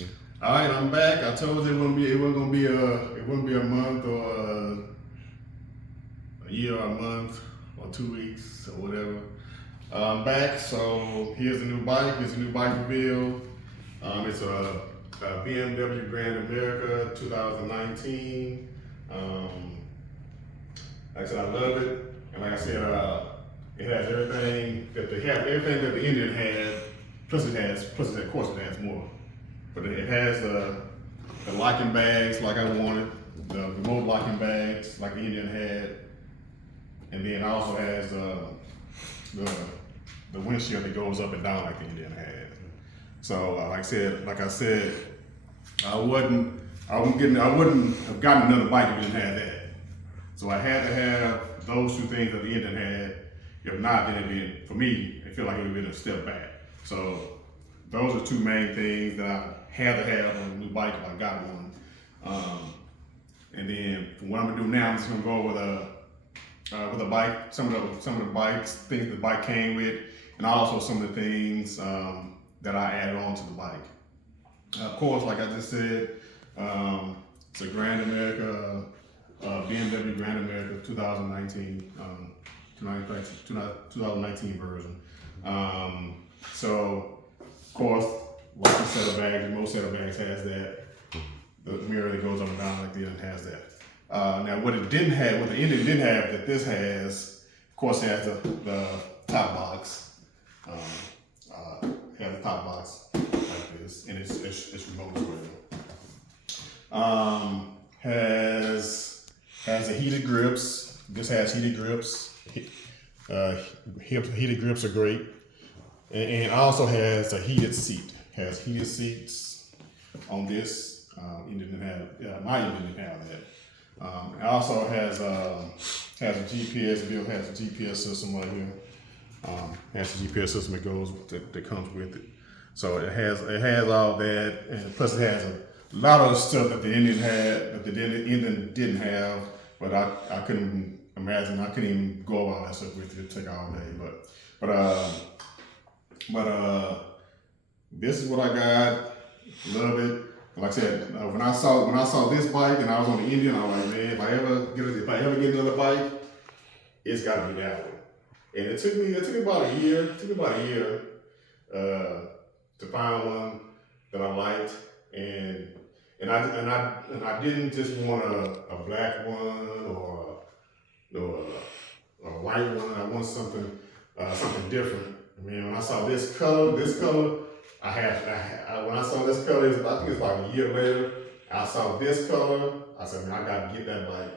All right, I'm back. I told you it wouldn't be a month or a year or a month or 2 weeks or whatever. I'm back. So here's a new bike. Here's a new bike reveal. It's a BMW Grand America 2019. Like I said, I love it, and like I said, it has everything that the Indian had. Plus, of course, it has more. But it has the locking bags like I wanted, the remote locking bags like the Indian had, and then it also has the windshield that goes up and down like the Indian had. So like I said, I wouldn't have gotten another bike if it didn't have that. So I had to have those two things that the Indian had. If not, then it'd be, for me, it felt like it would have been a step back. So those are two main things that I had to have on a new bike if I got one. And then for what I'm gonna do now, I'm just gonna go with a bike, some of the bikes, things the bike came with, and also some of the things that I added on to the bike. Of course, like I just said, it's a Grand America, BMW Grand America 2019, 2019 version. So, of course, like the saddlebags, most saddlebags has that. The mirror that goes up and down like the Indian has that. Now, what the Indian didn't have that this has, of course, it has the top box. Has the top box like this, and it's remote as well. Has the heated grips. This has heated grips. Heated grips are great, and also has a heated seat. Has heated seats on this. Indian didn't have. My Indian didn't have that. It also has a GPS. Bill has a GPS system right here. Has a GPS system that comes with it. So it has all that, and plus it has a lot of stuff that the Indian had that the Indian didn't have. But I couldn't imagine. I couldn't even go over all that stuff with it. It'd take all day. But this is what I got. Love it. Like I said, when I saw this bike and I was on the Indian, I was like, man, if I ever get another bike, it's got to be that one. And it took me about a year. It took me about a year to find one that I liked, and I didn't just want a black one or a white one. I want something different. I mean, when I saw this color, when I saw this color, I think it's like a year later, I saw this color. I said, man, I gotta get that bike.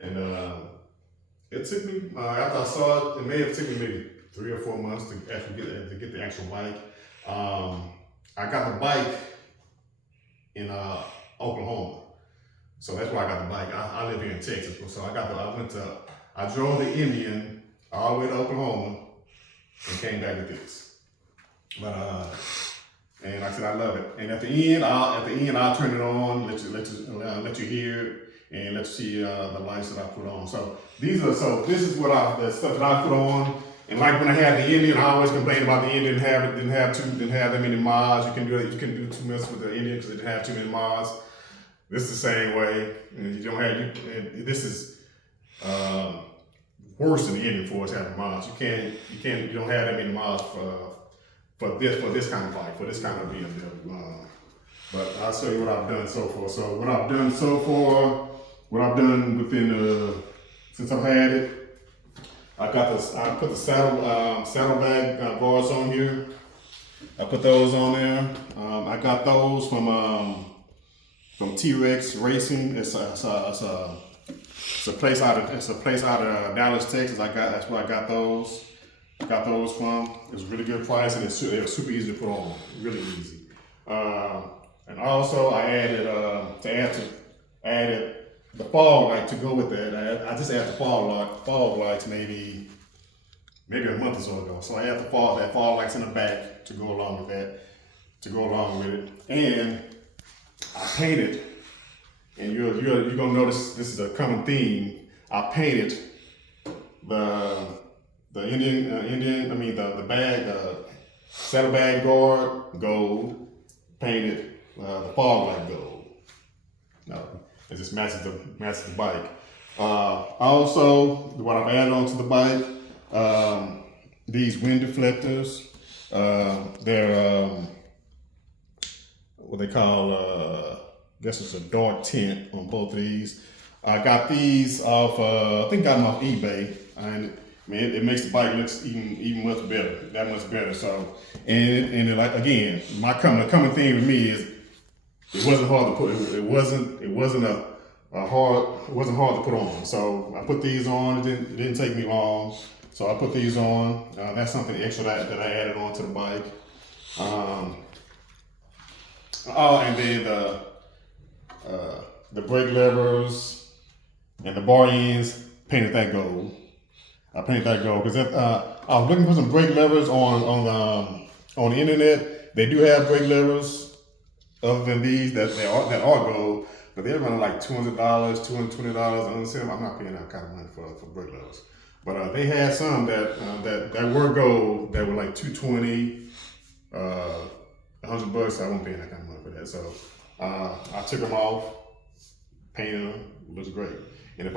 And it took me, after I saw it may have taken me maybe 3 or 4 months to actually get the actual bike. I got the bike in Oklahoma. So that's where I got the bike. I live here in Texas. So I drove the Indian all the way to Oklahoma and came back with this. But and like I said, I love it. And at the end, I'll turn it on, let you hear it, and let you see the lights that I put on. So this is the stuff that I put on. And like when I had the Indian, I always complained about the Indian didn't have that many mods. You can do too much with the Indian because it didn't have too many mods. This is the same way. And this is worse than the Indian for us having mods. You don't have that many mods for this kind of bike, for this kind of BMW. But I'll show you what I've done so far. So what I've done since I've had it, I put the saddlebag bars on here. I put those on there. I got those from T-Rex Racing. It's a place out of Dallas, Texas. That's where I got those. Got those from. It was a really good price, and it was super easy to put on. Really easy. And also I added the fog light to go with that. I just added the fog lights maybe a month or so ago. So I added that fog lights in the back to go along with it. And I painted, and you're gonna notice this is a common theme. I painted the saddlebag guard gold, painted, the fog light gold. It just matches the bike. Also, what I've added onto the bike, these wind deflectors. They're what they call, I guess it's a dark tint on both of these. I got these off, I think got them off eBay. And man, it makes the bike look even much better, that much better. So, and like again, my common thing with me is it wasn't hard to put. It wasn't hard to put on. So I put these on. It didn't take me long. So I put these on. That's something extra that I added on to the bike. And then the brake levers and the bar ends, painted that gold. I painted that gold because I was looking for some brake levers on the internet. They do have brake levers other than these that are gold, but they're running like $200, $220. I'm not paying that kind of money for brake levers. But they had some that were gold that were like $220, $100. I won't pay that kind of money for that. So I took them off, painted them. It looks great. And if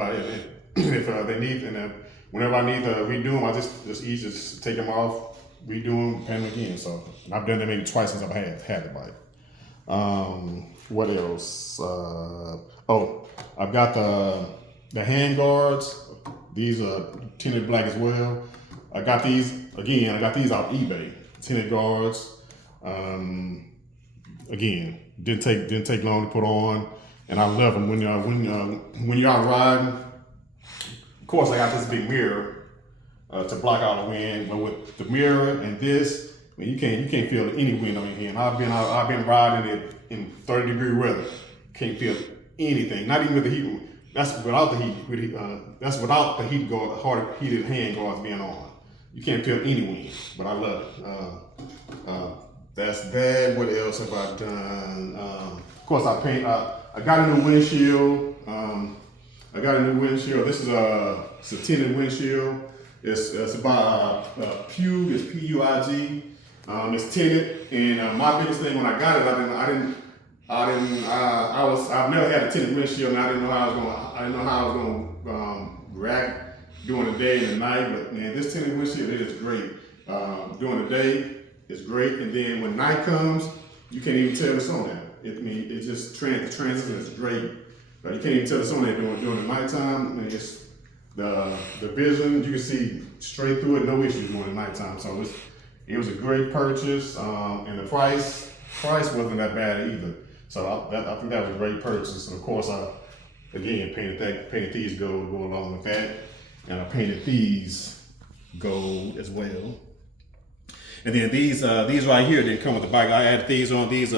they need, and whenever I need to redo them, I just take them off, redo them, paint them again. So I've done that maybe twice since I've had the bike. What else? I've got the hand guards. These are tinted black as well. I got these off eBay. Tinted guards. Again, didn't take long to put on, and I love them when you're out riding. Of course, I got this big mirror to block out the wind, but with the mirror and this, I mean, you can't feel any wind on your hand. I've been riding it in 30-degree weather. Can't feel anything. Not even with the heat. That's without the heat. That's without the heated hand guards being on. You can't feel any wind, but I love it. That's that. What else have I done? Of course, I got a new windshield. This is it's a tinted windshield. It's about Puig. It's Puig. It's tinted, and my biggest thing when I got it, I've never had a tinted windshield, and I didn't know how I was gonna react during the day and the night. But man, this tinted windshield, it is great. During the day, it's great, and then when night comes, you can't even tell it's on there. It just the transition is great. But you can't even tell it's on there during the nighttime. I mean, it's the vision, you can see straight through it, no issues during the nighttime. So it was a great purchase, and the price wasn't that bad either. So I think that was a great purchase. And of course, I again painted these gold to go along with that, and I painted these gold as well. And then these right here didn't come with the bike. I added these on, these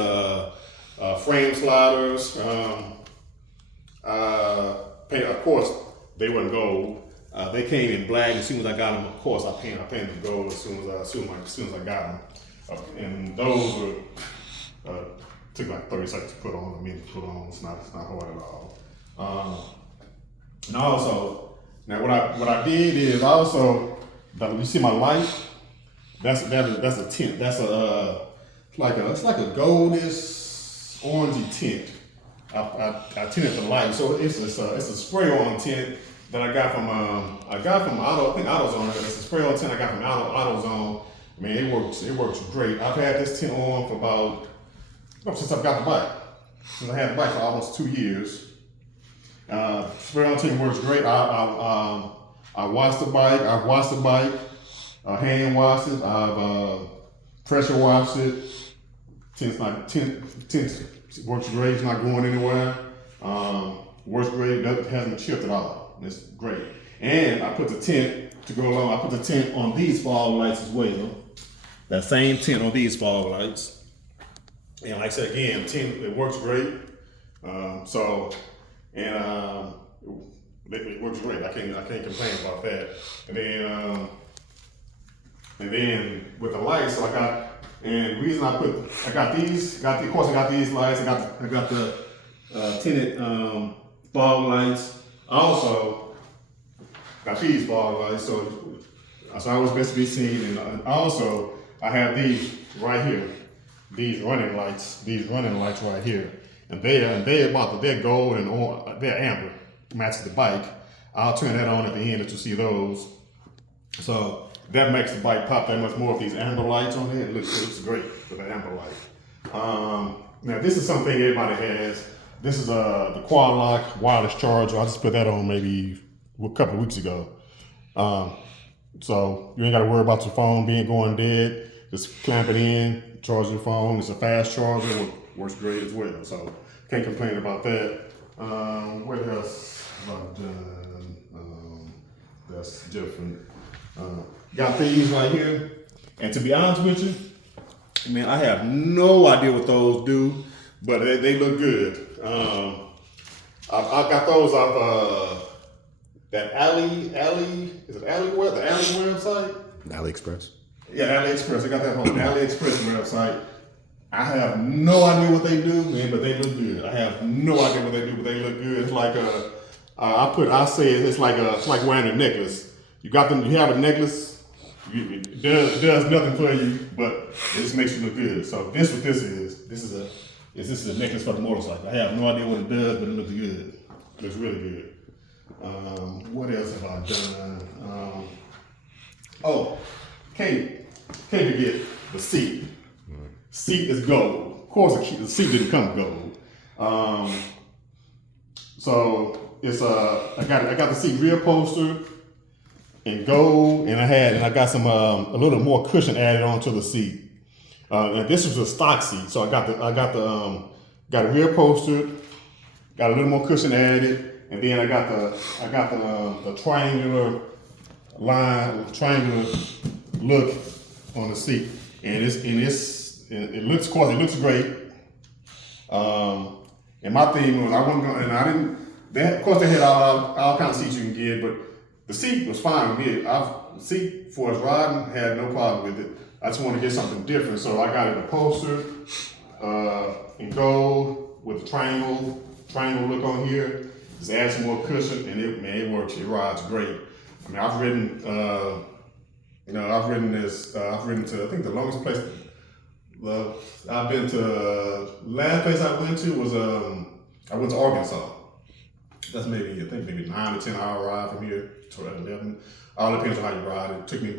frame sliders. Of course, they weren't gold. They came in black. As soon as I got them, of course, I painted them gold as soon as I got them. And those were took like 30 seconds to put on. It's not hard at all. And also, now what I did is you see my light. That's a tint. That's it's like a goldish orangey tint. I tinted the light, so it's a spray on tint that I got from Auto. I think AutoZone. It's a spray on tint I got from AutoZone. Man, it works great. I've had this tint on for since I've got the bike. Since I had the bike for almost 2 years. Spray on tint works great. I washed the bike. I've washed the bike. Hand washed it. I've pressure washed it. Tint works great. It's not going anywhere. Works great. It hasn't chipped at all. It's great. And I put the tint to go along. I put the tint on these fog lights as well. That same tint on these fog lights. And like I said again, tint, it works great. It works great. I can't complain about that. And then with the lights, so and the reason I got these lights. I got the tinted fog lights. I also got these fog lights, so I was best to be seen. And also I have these right here. these running lights right here, and they're gold and they're amber, matches the bike. I'll turn that on at the end that you see those. So that makes the bike pop that much more with these amber lights on it. It looks great with the amber light. Now this is something everybody has. This is the Quad Lock wireless charger. I just put that on maybe a couple of weeks ago. So you ain't got to worry about your phone going dead. Just clamp it in, charge your phone. It's a fast charger, works great as well. So can't complain about that. What else have I done? That's different. Got these right here, and to be honest with you, man, I have no idea what those do, but they look good. I got those off that is it Alley? The Alley website? AliExpress. Yeah, AliExpress. I got that from the AliExpress website. I have no idea what they do, man, but they look good. I have no idea what they do, but they look good. It's like it's like wearing a necklace. You have a necklace. It does nothing for you, but it just makes you look good. So this what this is. This is a necklace for the motorcycle. I have no idea what it does, but it looks good. It looks really good. What else have I done? Can't forget the seat. Seat is gold. Of course, the seat didn't come gold. So it's I got the seat reupholstered in gold, and I got some a little more cushion added onto the seat. And this was a stock seat, so I got it reupholstered, got a little more cushion added, and then I got the triangular look on the seat, and it looks great. And my thing was of course they had all kinds of seats you can get, but the seat was fine with me. The seat for us riding had no problem with it. I just wanted to get something different, so I got it upholstered in gold with a triangle look on here. Just add some more cushion, and it works. It rides great. I mean, I've ridden to, I think the longest place I've been to. Last place I went to was I went to Arkansas. That's maybe 9 to 10 hour ride from here to 11. All depends on how you ride. It took me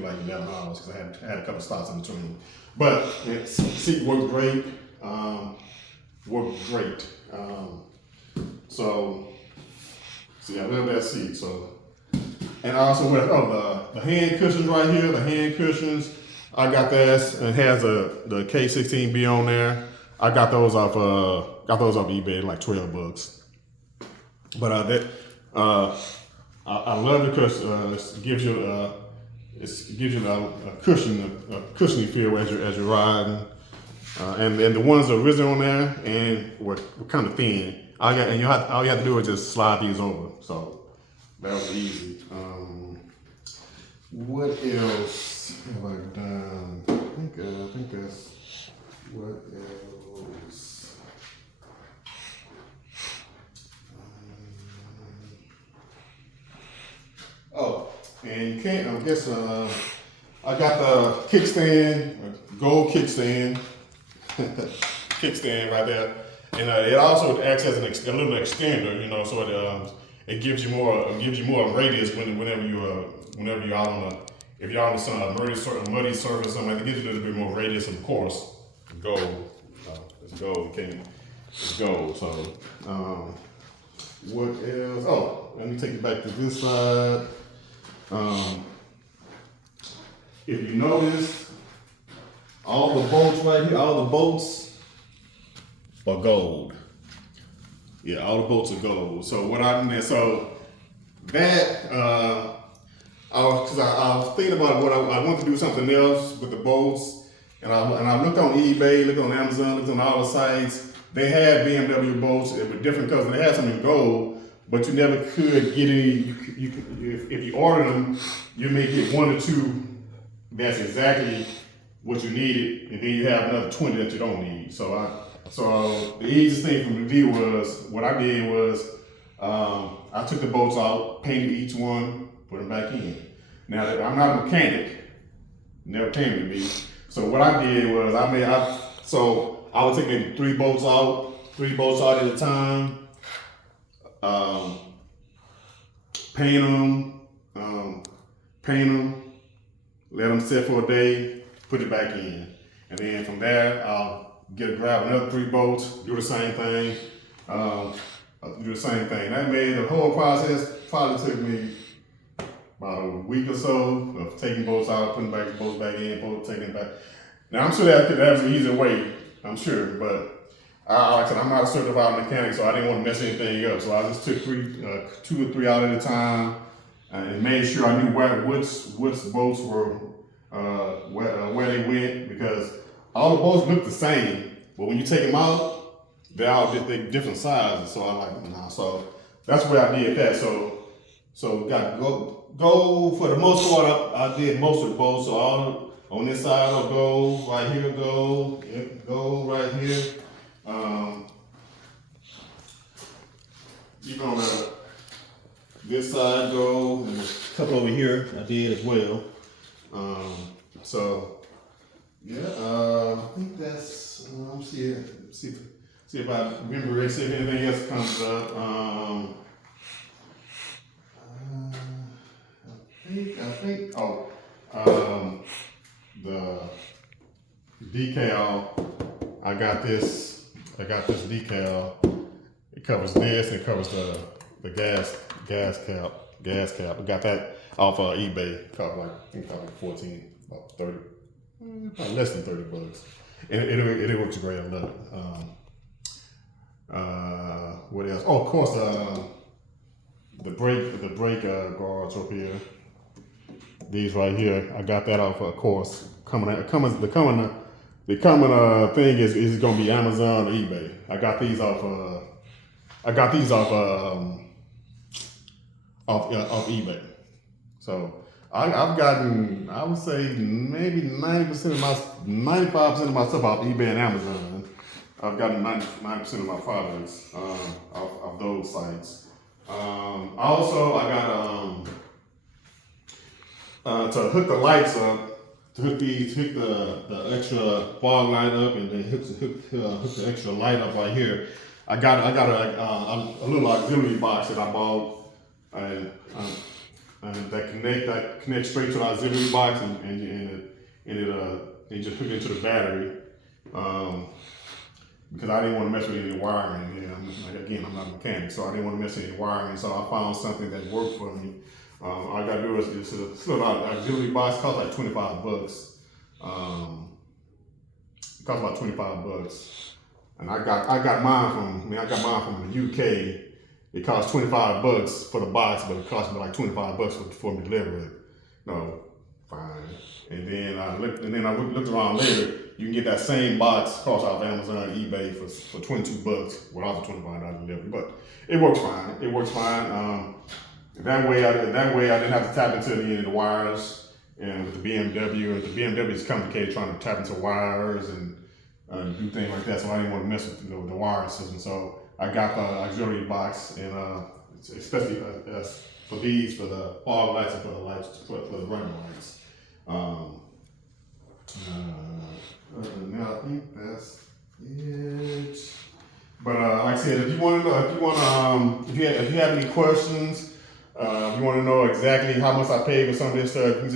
like 11 hours because I had a couple stops in between. But seat worked great. So I love that seat. So, and also the hand cushions right here. The hand cushions, I got that. It has the k1600b on there. I got those off eBay, like $12. But I love the cushion. It gives you a cushiony feel as you're riding. And the ones that are original on there and were kind of thin. All you have to do is just slide these over. So that was easy. What else have I done? I think that's what else. And you can't. I guess I got the kickstand, gold kickstand, kickstand right there, and it also acts as a little extender, so it gives you more radius whenever you're out on if you're on some muddy surface or something like that. It gives you a little bit more radius, and of course, gold. It's gold. It's gold. So what else? Let me take it back to this side. If you notice, all the bolts right here, all the bolts are gold. Yeah, all the bolts are gold. So I was thinking about what I wanted to do something else with the bolts, and I looked on eBay, looked on Amazon, looked on all the sites. They had BMW bolts with different colors. They had some in gold, but you never could get any. If you order them, you may get 1 or 2 that's exactly what you needed, and then you have another 20 that you don't need. So the easiest thing for me to do was I took the bolts out, painted each one, put them back in. Now I'm not a mechanic, never came to me. So what I did was I So I would take maybe 3 bolts out at a time. Paint them, let them sit for a day, put it back in. And then from there, I'll grab another 3 bolts, do the same thing. That made the whole process probably took me about a week or so of taking bolts out, putting bolts back in, taking it back. Now I'm sure that's an easier way, I'm sure, but like I said, I'm not a certified mechanic, so I didn't want to mess anything up. So I just took 2 or 3 out at a time, and made sure I knew which bolts were where they went, because all the bolts look the same, but when you take them out, they're all different sizes. So I'm like, nah. So that's where I did that. So got go for the most part. I did most of the bolts. So all on this side, I'll go right here. Go right here. Even on this side go, and a couple over here I did as well. So yeah, I think that's. See if I remember it. See if anything else comes up. I think. Oh, the decal. I got this decal. It covers this. It covers the gas cap. I got that off eBay. Cost like 14, about 30, probably less than $30. And it works great. I love it. What else? Oh, of course, the brake guards up here. These right here. I got that off. Of course, the coming thing is gonna be Amazon or eBay. I got these off eBay. So I've gotten, I would say maybe 95% of my stuff off eBay and Amazon. I've gotten 90% of my products off those sites. Also, I got to hook the lights up. To hook the extra fog light up, and then hook the extra light up right here. I got a little auxiliary box that I bought, and that connects straight to the auxiliary box, and it just hook into the battery. Because I didn't want to mess with any wiring. I'm not a mechanic, so I didn't want to mess with any wiring. So I found something that worked for me. All I gotta do is it's a little auxiliary box. Cost like $25. It cost about $25, and I got mine from the UK. It cost $25 for the box, but it cost me like $25 for me to deliver it. No, fine. And then I looked around later. You can get that same box cost off Amazon, eBay for $22 without the $25 delivery. But it works fine. That way I didn't have to tap into any of the wires. And with the BMW, it's complicated trying to tap into wires and do things like that. So I didn't want to mess with the wiring system. So I got the auxiliary box, and especially for the fog lights and for the running lights. Other than that, I think that's it. But like I said, if you have any questions. If you want to know exactly how much I paid for some of this stuff, you can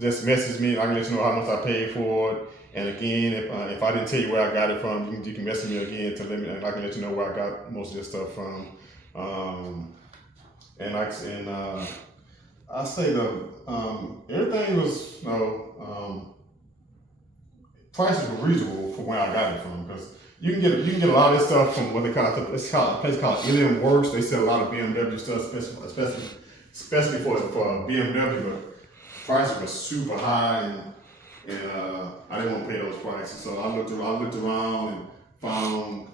just message me. I can let you know how much I paid for it. And again, if I didn't tell you where I got it from, you can message me again to let me. I can let you know where I got most of this stuff from. I say everything was prices were reasonable for where I got it from, because you can get a lot of this stuff from what they call a place called LM Works. They sell a lot of BMW stuff, especially for BMW. But prices were super high, and I didn't want to pay those prices. So I looked around and found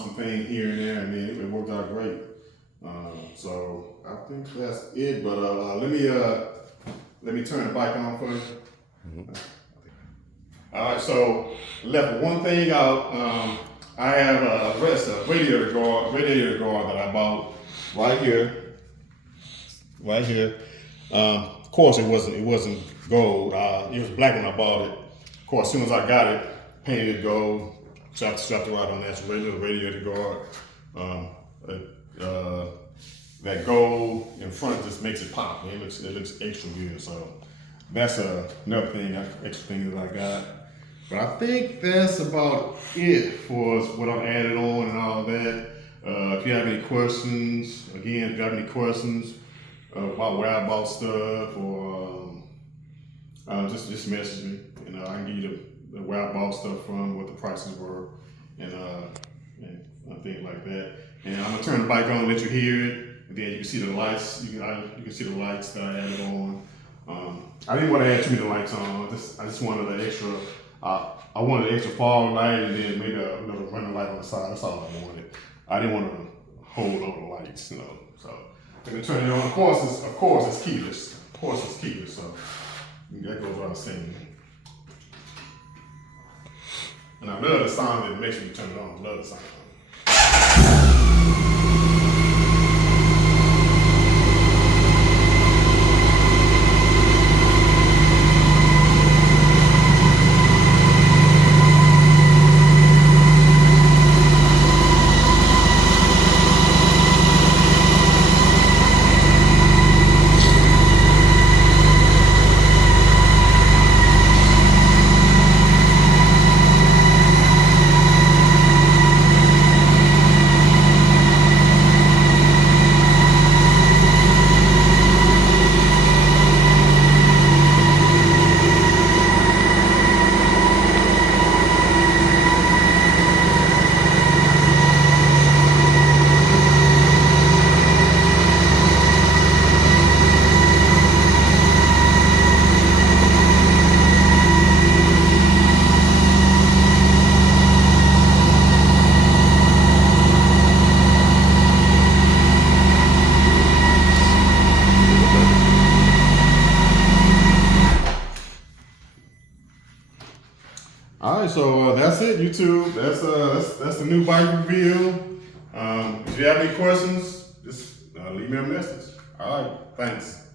some things here and there, and then it worked out great. So I think that's it. But let me turn the bike on for you. Mm-hmm. All right, so left one thing out. I have a radiator guard that I bought right here. Of course, it wasn't gold. It was black when I bought it. Of course, as soon as I got it, painted it gold, strapped the rod on that radiator guard. That gold in front just makes it pop. Man. It looks extra good. So that's another thing, extra thing that I got. But I think that's about it for what I'm added on and all that. If you have any questions, again, if you have any questions about where I bought stuff, or just message me, and I can give you where I bought stuff from, what the prices were, and things like that. And I'm gonna turn the bike on, let you hear it. And then you can see the lights. You can see the lights that I added on. I didn't want to add too many lights on. I just wanted the extra. I wanted an extra fog light and then maybe another running light on the side. That's all I wanted. I didn't want to hold all the lights, you know. So I'm gonna turn it on. Of course, it's keyless. Of course, it's keyless. So that goes without saying. And I love the sound that it makes when you turn it on. I love the sound. All right, so that's it, YouTube. That's the new bike review. If you have any questions, just leave me a message. All right, thanks.